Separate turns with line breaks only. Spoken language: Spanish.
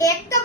Esto